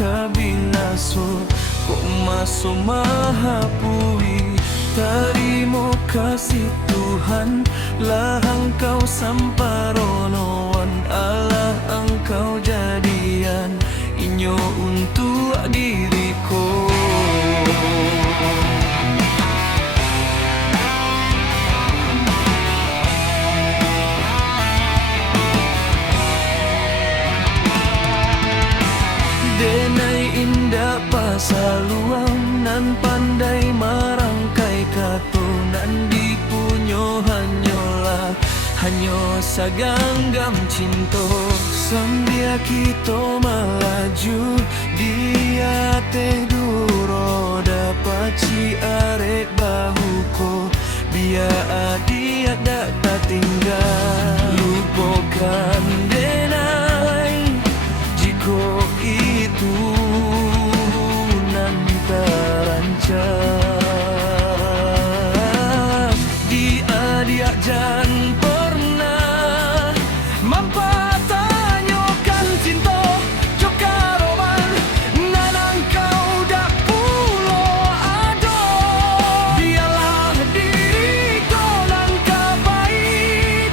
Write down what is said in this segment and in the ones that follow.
kabinaso kok maso mahapui. Tarimo kasih Tuhan lah engkau samparonoan, Allah engkau jadian inyo untuk diriku. Denai indah pasaluang nan pandai marangkai kato nan dipunyo hanyolah hanyo saganggam cinto. Sambil kita melaju dia teh duro dapat ci arek bahuko biar dia dak tinggal lupakan denai jiko itu nan terancam. Dia jangan pernah mempertanyakan cinta joka roman nan engkau dak pulo ado. Biarlah diriku nan kabai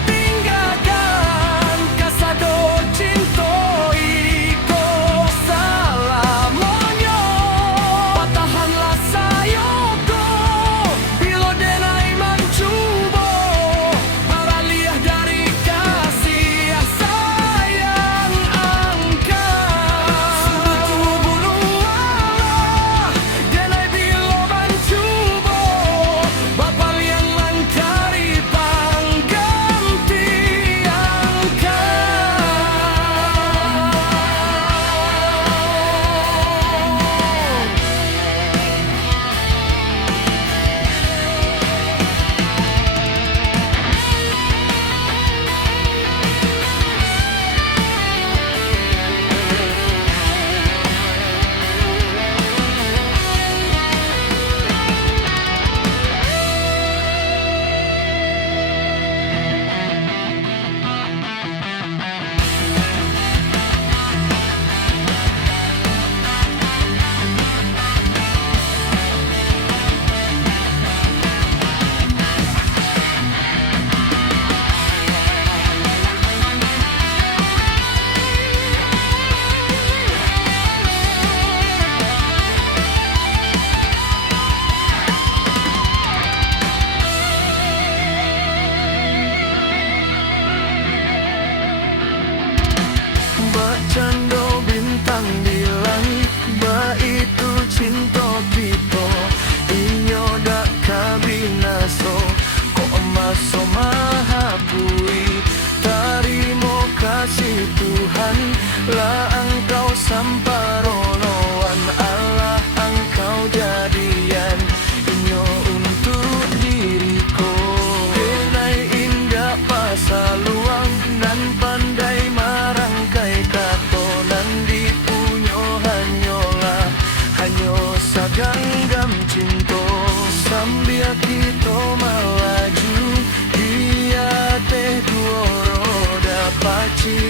tinggalkan kasado cinta iko salamonyo. Patahanlah sayoko bilo denai mancubo beralih dari kasih sayang engkau. Subuh bunuh Allah denai bilo mancubo bapak yang langkari pangganti engkau. Cando bintang di langit, ba itu cinta kita inyo dak kabinaso kok maso mahapui. Tarimo kasih Tuhan lah engkau samparonoan, Allah engkau jadian inyo untuk diriku. Denai indah pasaluang nan pandai marangkai kato nan dipunyo hanyolah hanyo saganggam cinto. Sambil kita melaju dia teh duoro dapat ci